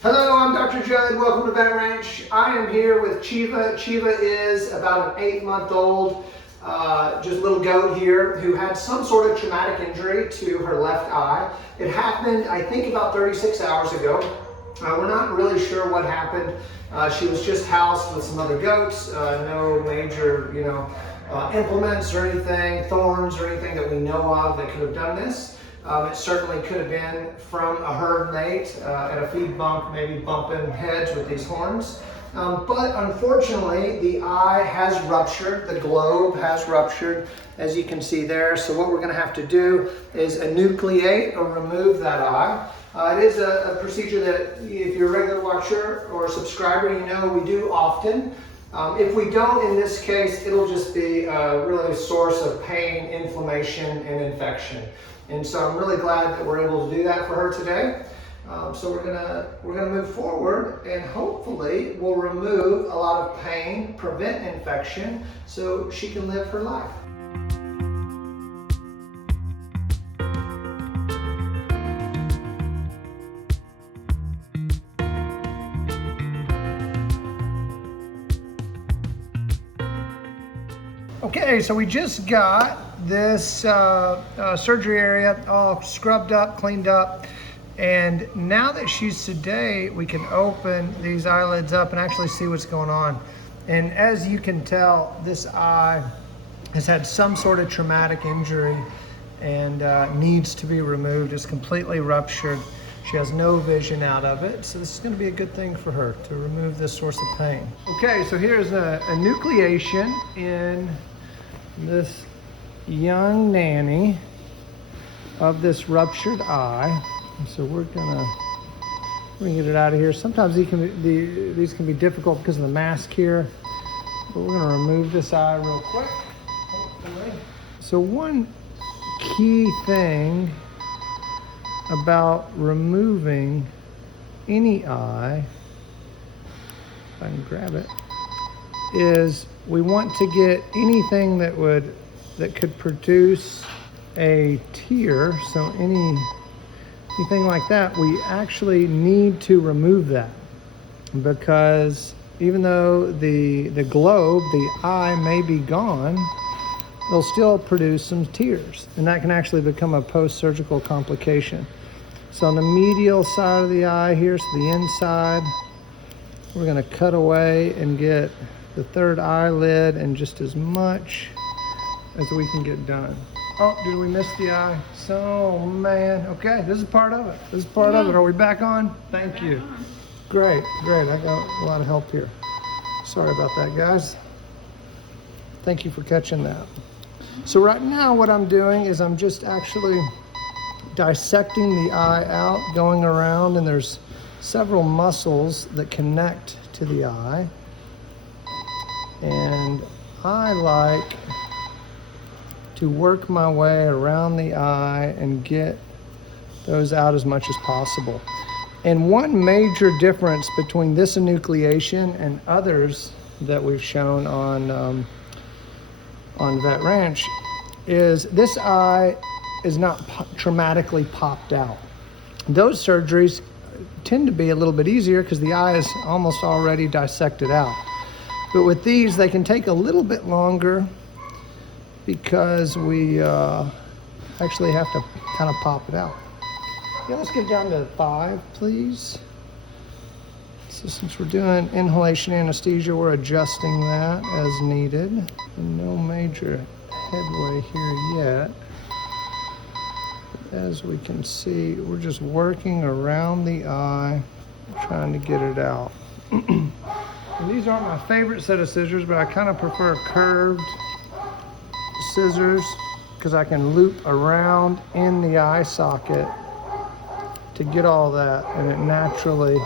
Hello, I'm Dr. Judd. Welcome to Vet Ranch. I am here with Chiva. Chiva is about an 8-month-old just little goat here who had some sort of traumatic injury to her left eye. It happened, I think, about 36 hours ago. We're not really sure what happened. She was just housed with some other goats. No major, implements or anything, thorns or anything that we know of that could have done this. It certainly could have been from a herd mate at a feed bunk, maybe bumping heads with these horns. But unfortunately, the eye has ruptured, the globe has ruptured, as you can see there. So what we're going to have to do is enucleate or remove that eye. It is a procedure that if you're a regular watcher or subscriber, you know we do often. If we don't, in this case, it'll just be really a source of pain, inflammation, and infection. And so I'm really glad that we're able to do that for her today. So we're gonna move forward, and hopefully we'll remove a lot of pain, prevent infection, so she can live her life. Okay, so we just got this surgery area all scrubbed up, cleaned up, and now that she's sedate, we can open these eyelids up and actually see what's going on. And as you can tell, this eye has had some sort of traumatic injury and needs to be removed. It's completely ruptured. She has no vision out of it, so this is going to be a good thing for her to remove this source of pain. Okay, so here's a enucleation in this young nanny of this ruptured eye. So we're gonna get it out of here. Sometimes these can be difficult because of the mask here, but we're gonna remove this eye real quick, hopefully. So one key thing about removing any eye, if I can grab it, is we want to get anything that could produce a tear. So anything like that, we actually need to remove that, because even though the globe, the eye may be gone, it'll still produce some tears, and that can actually become a post-surgical complication. So on the medial side of the eye here, so the inside, we're going to cut away and get the third eyelid and just as much as we can get done. Oh, did we miss the eye? So, man. Okay, this is part of it. This is part of it. Are we back on? Thank you. Great. I got a lot of help here. Sorry about that, guys. Thank you for catching that. So right now what I'm doing is I'm just actually dissecting the eye out, going around, and there's several muscles that connect to the eye. And I like to work my way around the eye and get those out as much as possible. And one major difference between this enucleation and others that we've shown on Vet Ranch is this eye is not traumatically popped out. Those surgeries tend to be a little bit easier because the eye is almost already dissected out. But with these, they can take a little bit longer because we actually have to kind of pop it out. Yeah, let's get down to 5, please. So since we're doing inhalation anesthesia, we're adjusting that as needed. And no major headway here yet. As we can see, we're just working around the eye, trying to get it out. And these aren't my favorite set of scissors, but I kind of prefer curved scissors because I can loop around in the eye socket to get all that, and it naturally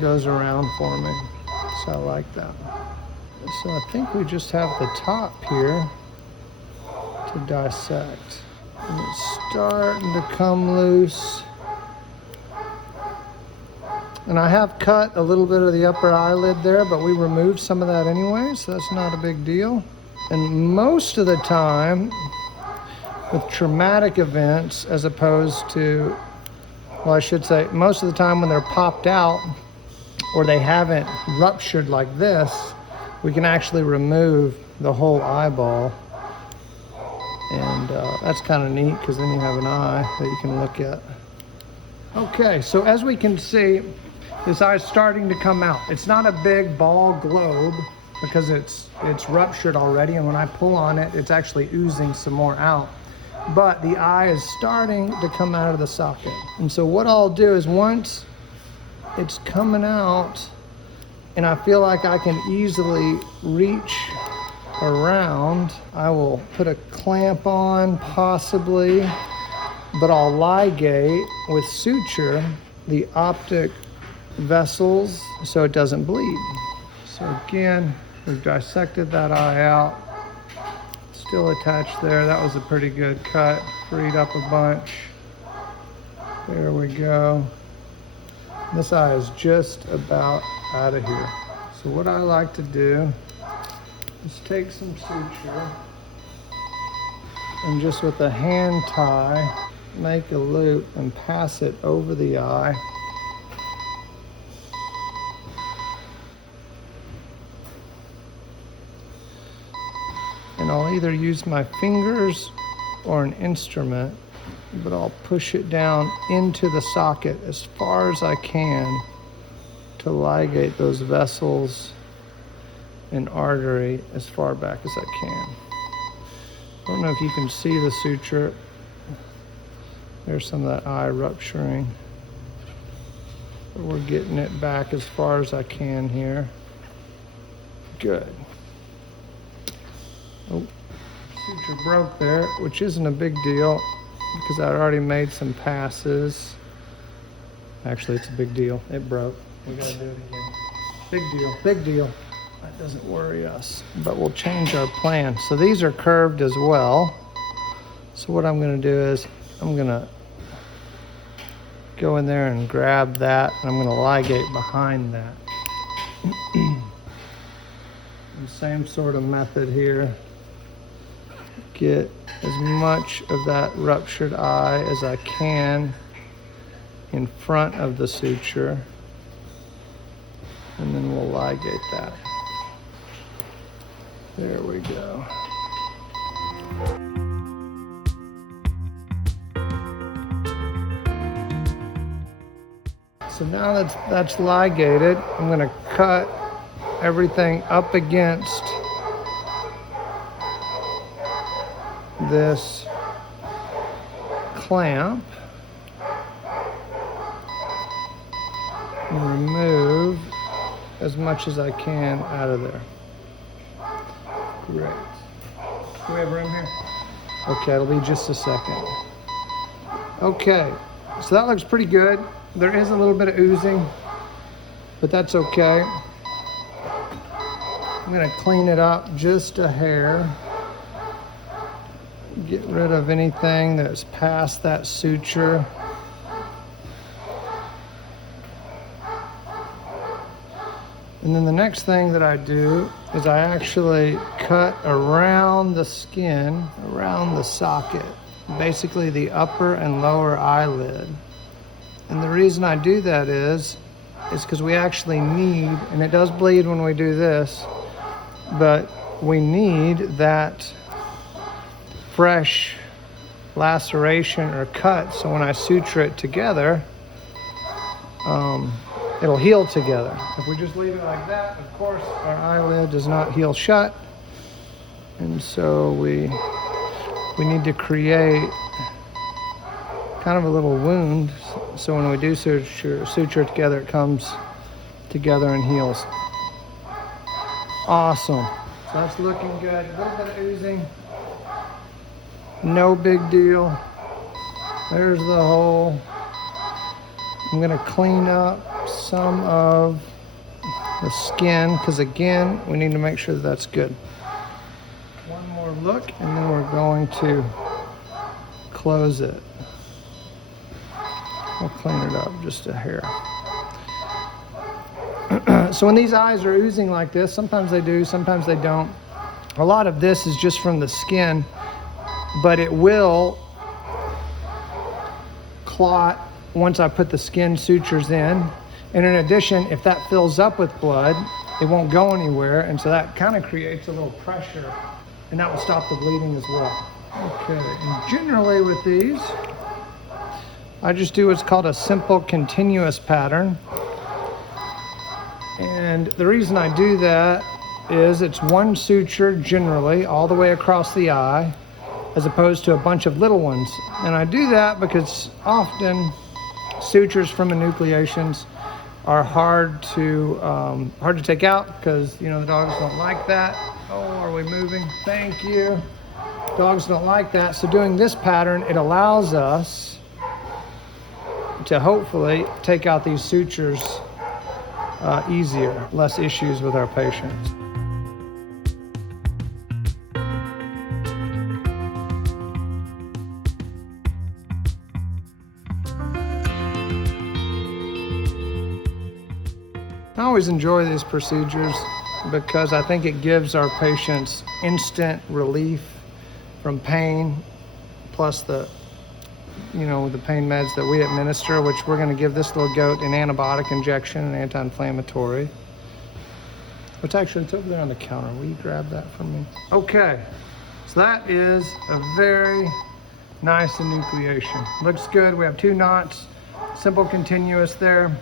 goes around for me. So I like that. So I think we just have the top here to dissect. And it's starting to come loose. And I have cut a little bit of the upper eyelid there, but we removed some of that anyway, so that's not a big deal. And most of the time, with traumatic events as opposed to, well, I should say, most of the time when they're popped out or they haven't ruptured like this, we can actually remove the whole eyeball. And that's kind of neat because then you have an eye that you can look at. Okay, so as we can see, this eye is starting to come out. It's not a big ball globe because it's ruptured already, and when I pull on it, it's actually oozing some more out. But the eye is starting to come out of the socket. And so what I'll do is once it's coming out and I feel like I can easily reach around, I will put a clamp on possibly, but I'll ligate with suture the optic vessels so it doesn't bleed. So again, we've dissected that eye out. Still attached there. That was a pretty good cut. Freed up a bunch. There we go. This eye is just about out of here. So what I like to do is take some suture and just with a hand tie, make a loop and pass it over the eye. And I'll either use my fingers or an instrument, but I'll push it down into the socket as far as I can to ligate those vessels and artery as far back as I can. I don't know if you can see the suture. There's some of that eye rupturing. But we're getting it back as far as I can here. Good. Oh, suture broke there, which isn't a big deal because I'd already made some passes. Actually, it's a big deal. It broke. We gotta do it again. Big deal, big deal. That doesn't worry us, but we'll change our plan. So these are curved as well. So what I'm gonna do is I'm gonna go in there and grab that, and I'm gonna ligate behind that. The same sort of method here. Get as much of that ruptured eye as I can in front of the suture, and then we'll ligate that. There we go. So now that's ligated, I'm going to cut everything up against this clamp and remove as much as I can out of there. Great. Do we have room here? Okay, it'll be just a second. Okay, so that looks pretty good. There is a little bit of oozing, but that's okay. I'm gonna clean it up just a hair. Get rid of anything that's past that suture. And then the next thing that I do is I actually cut around the skin, around the socket, basically the upper and lower eyelid. And the reason I do that is because we actually need, and it does bleed when we do this, but we need that fresh laceration or cut, so when I suture it together, it'll heal together. If we just leave it like that, of course, our eyelid does not heal shut, and so we need to create kind of a little wound, so when we do suture it together, it comes together and heals. Awesome. So that's looking good. A little bit of oozing. No big deal. There's the hole. I'm gonna clean up some of the skin because again, we need to make sure that that's good. One more look and then we're going to close it. I'll clean it up just a hair. So when these eyes are oozing like this, sometimes they do, sometimes they don't. A lot of this is just from the skin but it will clot once I put the skin sutures in. And in addition, if that fills up with blood, it won't go anywhere, and so that kind of creates a little pressure, and that will stop the bleeding as well. Okay, and generally with these, I just do what's called a simple continuous pattern. And the reason I do that is it's one suture generally all the way across the eye, as opposed to a bunch of little ones. And I do that because often sutures from enucleations are hard to take out because, you know, the dogs don't like that. Oh, are we moving? Thank you. Dogs don't like that. So doing this pattern, it allows us to hopefully take out these sutures easier, less issues with our patients. I always enjoy these procedures because I think it gives our patients instant relief from pain, plus the pain meds that we administer, which we're going to give this little goat an antibiotic injection, an anti-inflammatory. It's over there on the counter. Will you grab that for me? Okay, so that is a very nice enucleation. Looks good. We have 2 knots, simple continuous there.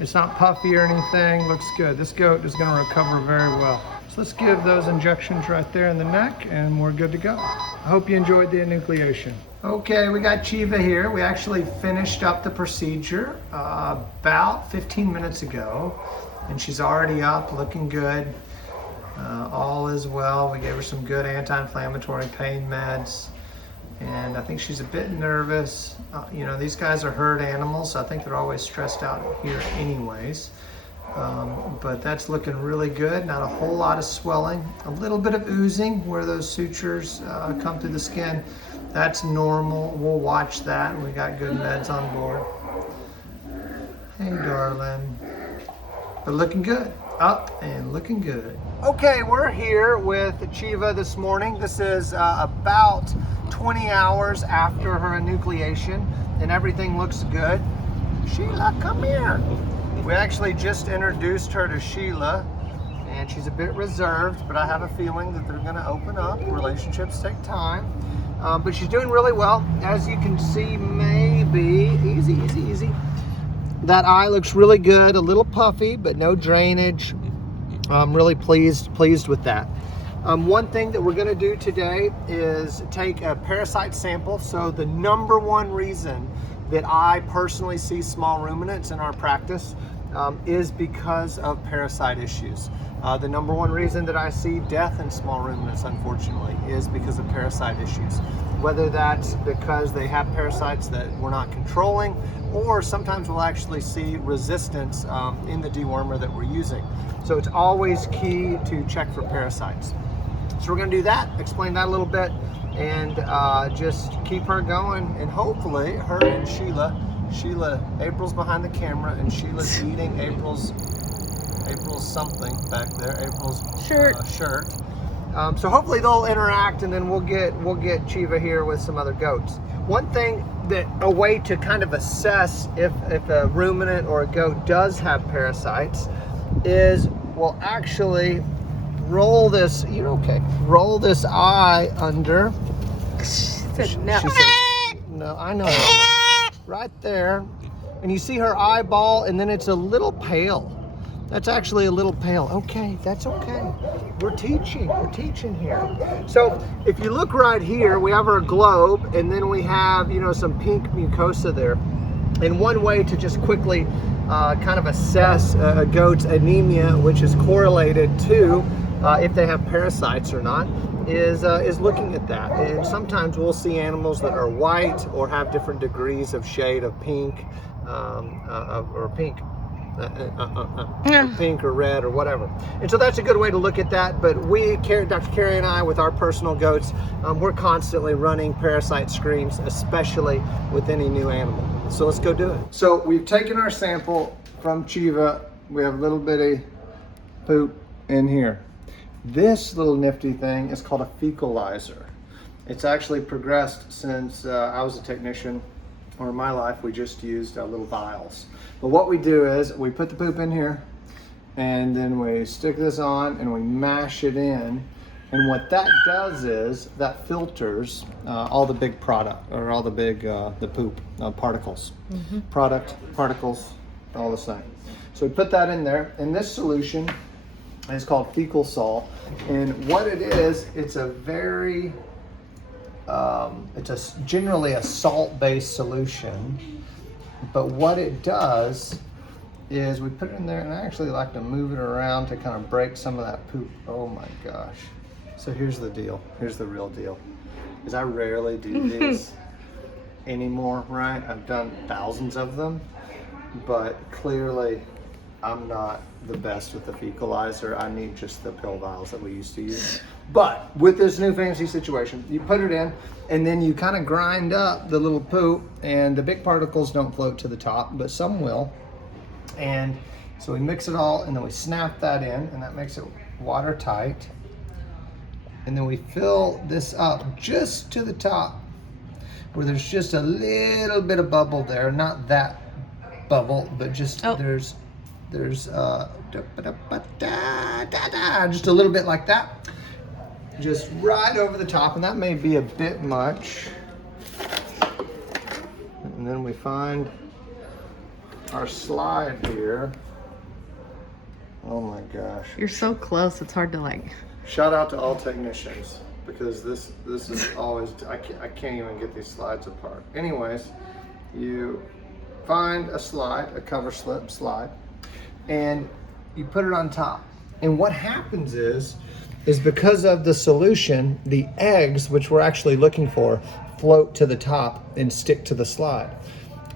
It's not puffy or anything, looks good. This goat is gonna recover very well. So let's give those injections right there in the neck and we're good to go. I hope you enjoyed the enucleation. Okay, we got Chiva here. We actually finished up the procedure about 15 minutes ago, and she's already up, looking good. All is well. We gave her some good anti-inflammatory pain meds. And I think she's a bit nervous. You know, these guys are herd animals, so I think they're always stressed out here anyways. But that's looking really good. Not a whole lot of swelling. A little bit of oozing where those sutures come through the skin. That's normal. We'll watch that. We got good meds on board. Hey, darling. But looking good. Up and looking good. Okay, we're here with Chiva this morning. This is about 20 hours after her enucleation, and everything looks good. Sheila, come here. We actually just introduced her to Sheila, and she's a bit reserved, but I have a feeling that they're going to open up. Relationships take time, but she's doing really well. As you can see, maybe, easy. That eye looks really good, a little puffy, but no drainage. I'm really pleased with that. One thing that we're going to do today is take a parasite sample. So the number one reason that I personally see small ruminants in our practice is because of parasite issues. The number one reason that I see death in small ruminants, unfortunately, is because of parasite issues. Whether that's because they have parasites that we're not controlling, or sometimes we'll actually see resistance in the dewormer that we're using. So it's always key to check for parasites. So we're going to do that, explain that a little bit, and just keep her going. And hopefully her and Sheila, April's behind the camera, and Sheila's eating April's something back there, April's shirt. So hopefully they'll interact, and then we'll get Chiva here with some other goats. One thing a way to kind of assess if a ruminant or a goat does have parasites is we'll actually roll this, roll this eye under. She said, no, I know. Right there. And you see her eyeball, and then it's a little pale. That's actually a little pale. Okay, that's okay. We're teaching here. So if you look right here, we have our globe, and then we have, some pink mucosa there. And one way to just quickly kind of assess a goat's anemia, which is correlated to if they have parasites or not, is looking at that. And sometimes we'll see animals that are white or have different degrees of shade of pink, or pink. Pink or red or whatever. And so that's a good way to look at that. But Dr. Carey and I, with our personal goats, we're constantly running parasite screens, especially with any new animal. So let's go do it. So we've taken our sample from Chiva. We have a little bitty poop in here. This little nifty thing is called a fecalizer. It's actually progressed since I was a technician, or in my life we just used little vials. But what we do is we put the poop in here, and then we stick this on and we mash it in. And what that does is that filters all the big product, or all the big the poop particles. Particles, all the same. So we put that in there, and this solution is called Fecal Sol. And what it is, it's a very, generally a salt-based solution. But what it does is we put it in there, and I actually like to move it around to kind of break some of that poop. Oh my gosh. So here's the deal. Here's the real deal. Is I rarely do these anymore, right? I've done thousands of them, but clearly I'm not the best with the fecalizer. I need just the pill vials that we used to use. But with this new fancy situation, you put it in, and then you kind of grind up the little poop, and the big particles don't float to the top, but some will. And so we mix it all, and then we snap that in, and that makes it watertight. And then we fill this up just to the top, where there's just a little bit of bubble there. Not that bubble, but just there's just a little bit like that. Just right over the top, and that may be a bit much. And then we find our slide here. Oh my gosh. You're so close, it's hard to like. Shout out to all technicians, because this is always, I can't even get these slides apart. Anyways, you find a slide, a cover slip slide, and you put it on top. And what happens is because of the solution, the eggs, which we're actually looking for, float to the top and stick to the slide.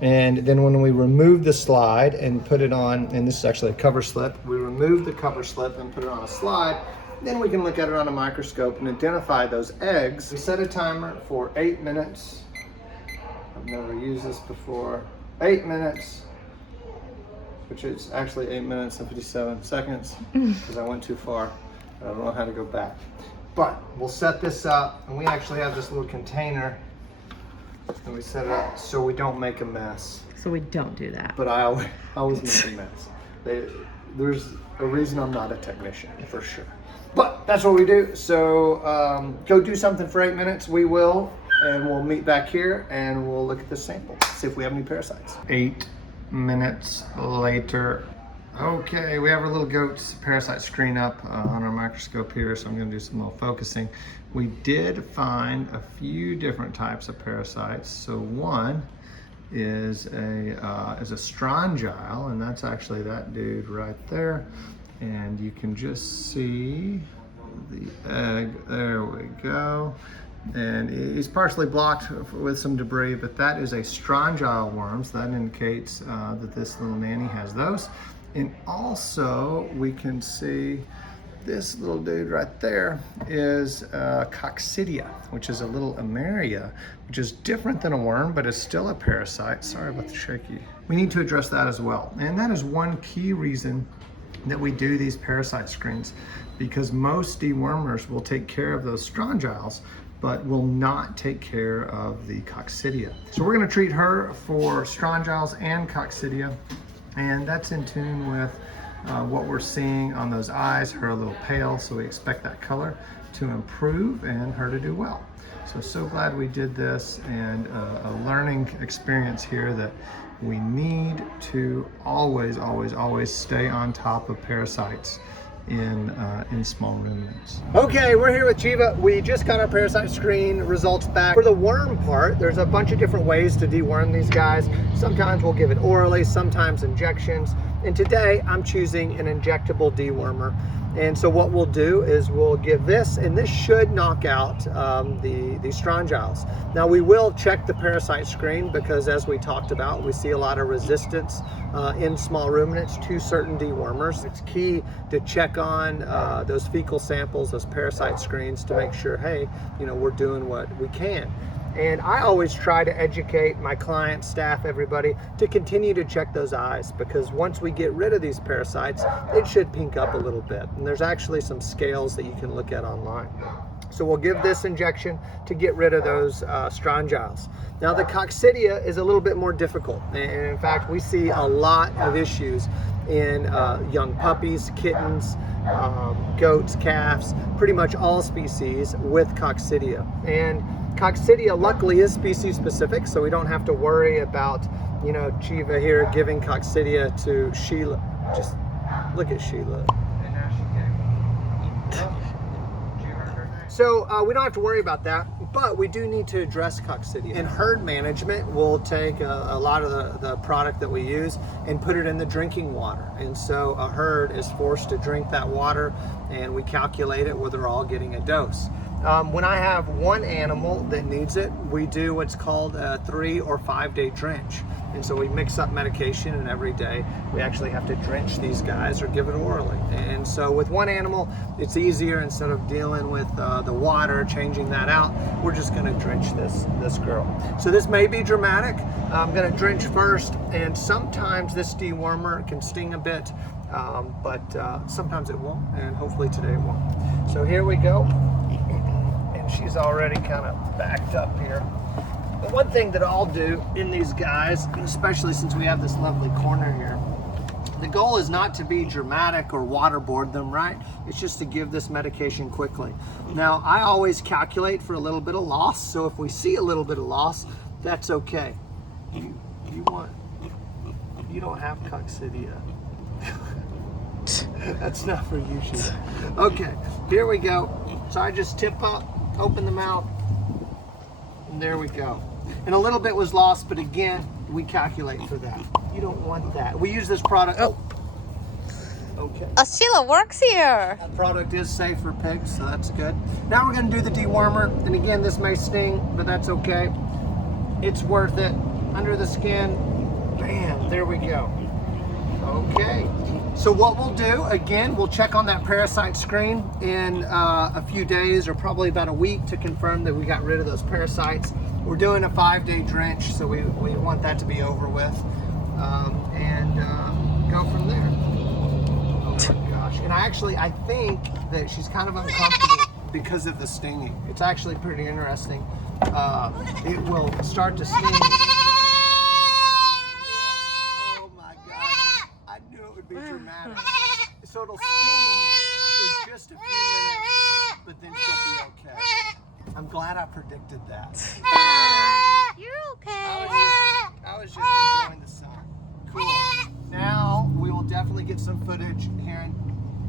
And then when we remove the slide and put it on, and this is actually a cover slip, we remove the cover slip and put it on a slide, then we can look at it on a microscope and identify those eggs. We set a timer for 8 minutes. I've never used this before. 8 minutes, which is actually 8 minutes and 57 seconds, because I went too far. I don't know how to go back. But we'll set this up, and we actually have this little container, and we set it up so we don't make a mess. So we don't do that. But I always make a mess. There's a reason I'm not a technician, for sure. But that's what we do. So go do something for 8 minutes. We will, and we'll meet back here, and we'll look at the sample, see if we have any parasites. 8 minutes later. Okay, we have our little goat's parasite screen up on our microscope here, so I'm going to do some little focusing. We did find a few different types of parasites. So one is a strongyle, and that's actually that dude right there. And you can just see the egg. There we go. And he's partially blocked with some debris, but that is a strongyle worm, so that indicates that this little nanny has those. And also we can see this little dude right there is coccidia, which is a little Emeria, which is different than a worm, but is still a parasite. Sorry about the shaky. We need to address that as well. And that is one key reason that we do these parasite screens, because most dewormers will take care of those strongyles, but will not take care of the coccidia. So we're gonna treat her for strongyles and coccidia, and that's in tune with what we're seeing on those eyes. Her a little pale, so we expect that color to improve and her to do well. So glad we did this, and a learning experience here that we need to always stay on top of parasites in small ruminants. Okay, we're here with Chiva. We just got our parasite screen results back. For the worm part, there's a bunch of different ways to deworm these guys. Sometimes we'll give it orally, sometimes injections. And today I'm choosing an injectable dewormer. And so what we'll do is we'll give this, and this should knock out the strongyles. Now we will check the parasite screen, because as we talked about, we see a lot of resistance in small ruminants to certain dewormers. It's key to check on those fecal samples, those parasite screens, to make sure, hey, we're doing what we can. And I always try to educate my clients, staff, everybody to continue to check those eyes, because once we get rid of these parasites, it should pink up a little bit. And there's actually some scales that you can look at online. So we'll give this injection to get rid of those strongyles. Now the coccidia is a little bit more difficult. And in fact, we see a lot of issues in young puppies, kittens, goats, calves, pretty much all species with coccidia. And coccidia luckily is species specific, so we don't have to worry about, you know, Chiva here giving coccidia to Sheila. Just look at Sheila. And now she came. So we don't have to worry about that, but we do need to address coccidia. In herd management, we'll take a lot of the product that we use and put it in the drinking water. And so a herd is forced to drink that water, and we calculate it where they're all getting a dose. When I have one animal that needs it, we do what's called a 3 or 5 day drench. And so we mix up medication, and every day we actually have to drench these guys or give it orally. And so with one animal, it's easier. Instead of dealing with the water, changing that out, we're just gonna drench this girl. So this may be dramatic. I'm gonna drench first, and sometimes this dewormer can sting a bit, but sometimes it won't, and hopefully today it won't. So here we go. She's already kind of backed up here. But one thing that I'll do in these guys, especially since we have this lovely corner here, the goal is not to be dramatic or waterboard them, right? It's just to give this medication quickly. Now, I always calculate for a little bit of loss, so if we see a little bit of loss, that's okay. You don't have coccidia. That's not for you, Sheila. Okay, here we go. So I just tip up, open the mouth, and there we go. And a little bit was lost, but again, we calculate for that. You don't want that. We use this product. Oh, okay. Sheila works here. That product is safe for pigs, so that's good. Now we're gonna do the dewormer. And again, this may sting, but that's okay. It's worth it. Under the skin, bam, there we go. Okay. So what we'll do, again, we'll check on that parasite screen in a few days, or probably about a week, to confirm that we got rid of those parasites. We're doing a 5 day drench, so we want that to be over with, and go from there. Oh my gosh. And I think that she's kind of uncomfortable because of the stinging. It's actually pretty interesting. It will start to sting. Be dramatic. So it'll sting for just a few minutes, but then she'll be okay. I'm glad I predicted that. You're okay. I was just enjoying the sun. Cool. Now we will definitely get some footage here, and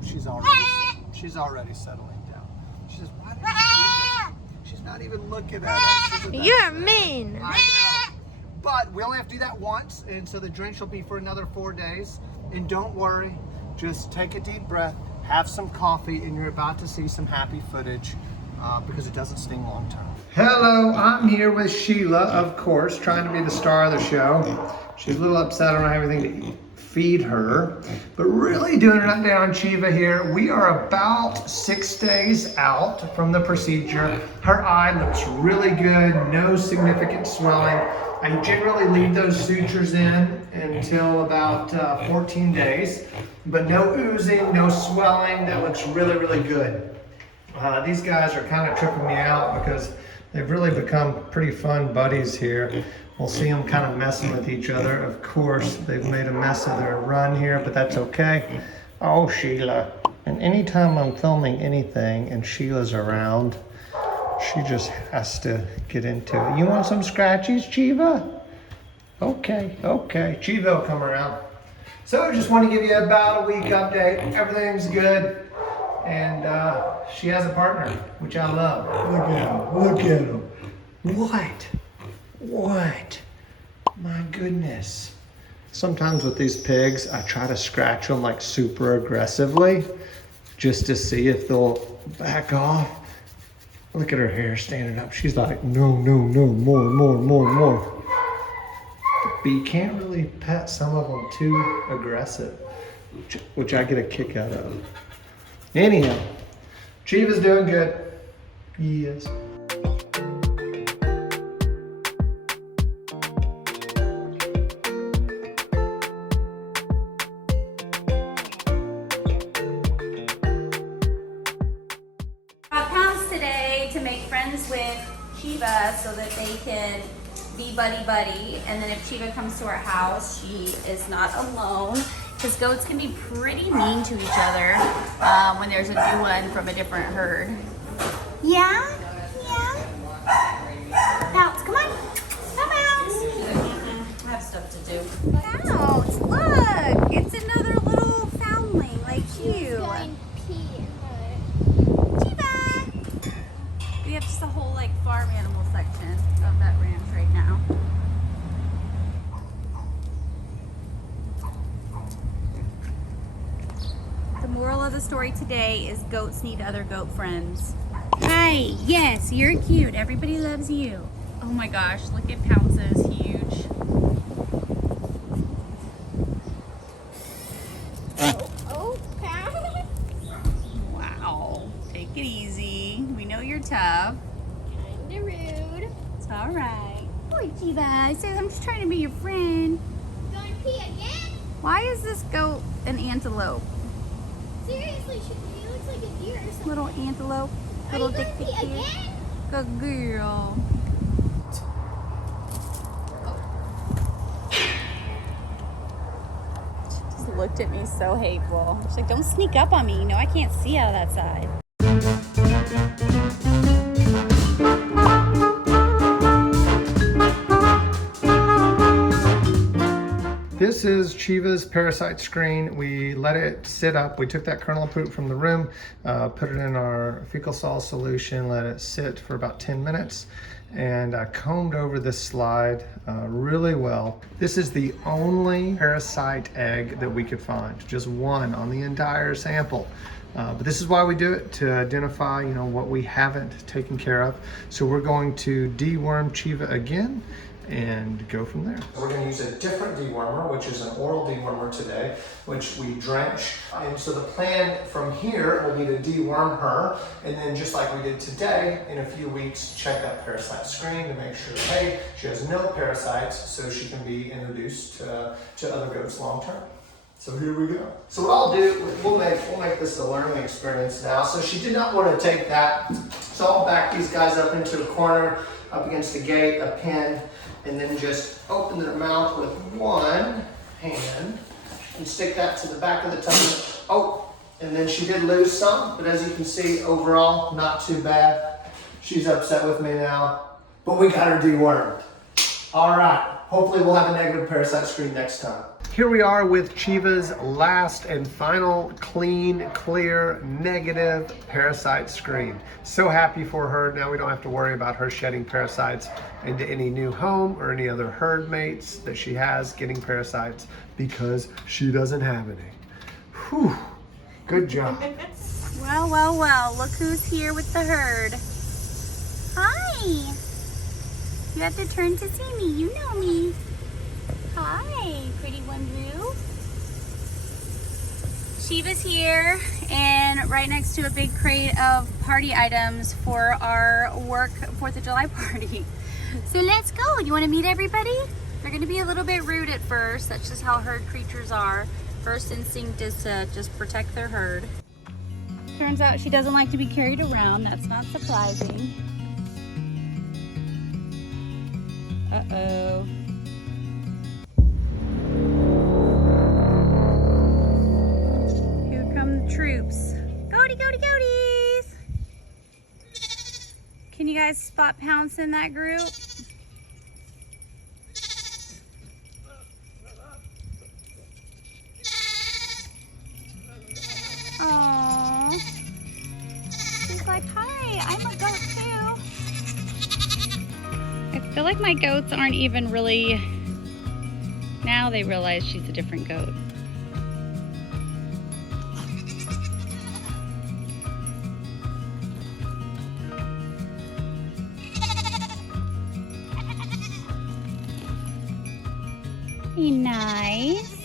she's already settling down. She says, "Why did you do that?" She's not even looking at us. You're mean. I know. But we only have to do that once, and so the drench will be for another 4 days. And don't worry, just take a deep breath, have some coffee, and you're about to see some happy footage because it doesn't sting long term. Hello, I'm here with Sheila, of course, trying to be the star of the show. She's a little upset I don't have anything to feed her, but really doing an update on Chiva here. We are about 6 days out from the procedure. Her eye looks really good, no significant swelling. I generally leave those sutures in until about 14 days, but no oozing, no swelling. That looks really, really good. These guys are kind of tripping me out because they've really become pretty fun buddies here. We'll see them kind of messing with each other. Of course, they've made a mess of their run here, but that's okay. Oh, Sheila. And anytime I'm filming anything and Sheila's around, she just has to get into it. You want some scratchies, Chiva? Okay. Chiva will come around. So I just want to give you about a week update. Everything's good. And she has a partner, which I love. Look at him. What? My goodness. Sometimes with these pigs, I try to scratch them like super aggressively just to see if they'll back off. Look at her hair standing up. She's like, no, more. But you can't really pet some of them too aggressive, which I get a kick out of. Anyhow, Chiva's doing good. Yes. with Chiva so that they can be buddy-buddy. And then if Chiva comes to our house, she is not alone. Because goats can be pretty mean to each other when there's a new one from a different herd. Yeah? Yeah? Bounce, come on. Come bounce. I have stuff to do. Bounce, look. It's another little foundling like you. Chiva. We have just a whole like farm animal section of that ranch right now. The moral of the story today is goats need other goat friends. Hi, yes, you're cute. Everybody loves you. Oh my gosh, look at Pounce's huge. Oh, Pounce. Wow, take it easy. We know you're tough. Kinda rude. It's all right. Boy, Chiva, I said I'm just trying to be your friend. Going to pee again? Why is this goat an antelope? Seriously, he looks like a deer or something. Little antelope, Are you little going dick to dick pee deer. again? Good girl. She just looked at me so hateful. She's like, don't sneak up on me. You know I can't see out of that side. This is Chiva's parasite screen. We let it sit up. We took that kernel of poop from the room, put it in our fecal sol solution, let it sit for about 10 minutes, and I combed over this slide really well. This is the only parasite egg that we could find, just one on the entire sample. But this is why we do it, to identify, you know, what we haven't taken care of. So we're going to deworm Chiva again and go from there. We're going to use a different dewormer, which is an oral dewormer today, which we drench. And so the plan from here will be to deworm her, and then just like we did today, in a few weeks, check that parasite screen to make sure, hey, she has no parasites, so she can be introduced to other goats long term. So here we go. So what I'll do, we'll make this a learning experience now. So she did not want to take that. So I'll back these guys up into a corner, up against the gate, a pin, and then just open their mouth with one hand and stick that to the back of the tongue. Oh, and then she did lose some, but as you can see, overall, not too bad. She's upset with me now, but we got her dewormed. All right, hopefully we'll have a negative parasite screen next time. Here we are with Chiva's last and final clean, clear, negative parasite screen. So happy for her. Now we don't have to worry about her shedding parasites into any new home or any other herd mates that she has getting parasites because she doesn't have any. Whew, good job. Well, well, well, look who's here with the herd. Hi. You have to turn to see me. You know me. Hi, pretty one, Boo. Chiva's here and right next to a big crate of party items for our work 4th of July party. So let's go. Do you want to meet everybody? They're going to be a little bit rude at first. That's just how herd creatures are. First instinct is to just protect their herd. Turns out she doesn't like to be carried around. That's not surprising. Uh-oh. Troops. Goaty, goaty, goaties! Can you guys spot Pounce in that group? Aww. She's like, hi, I'm a goat too. I feel like my goats aren't even really... Now they realize she's a different goat. Be nice.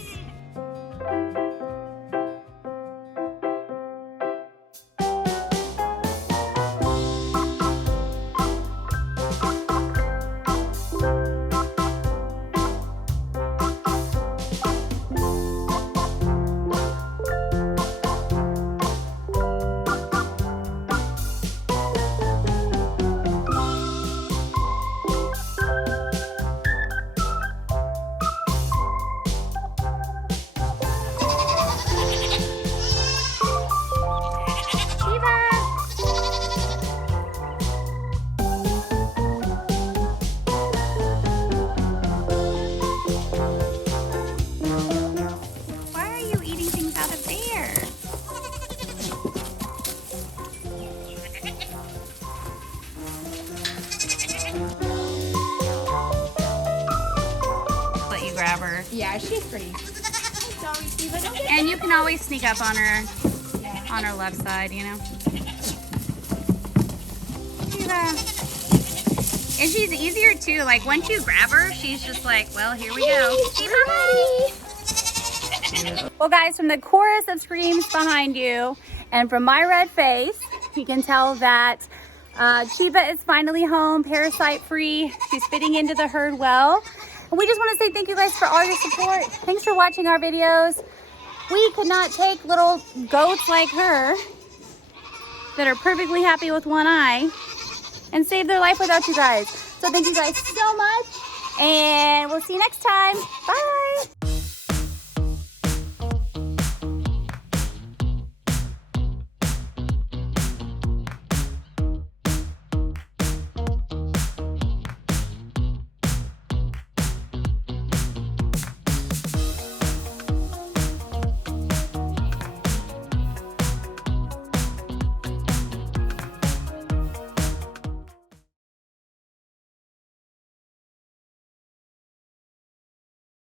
Let you grab her. Yeah, she's pretty. Sorry, Chiva, don't get And you can always sneak up on her left side, you know. And she's easier too. Like once you grab her, she's just like, well, here we go. Hey, Mama. Well, guys, from the chorus of screams behind you and from my red face, you can tell that Chiva is finally home, parasite free. She's fitting into the herd well. And we just want to say thank you guys for all your support. Thanks for watching our videos. We could not take little goats like her that are perfectly happy with one eye and save their life without you guys. So thank you guys so much, and we'll see you next time. Bye.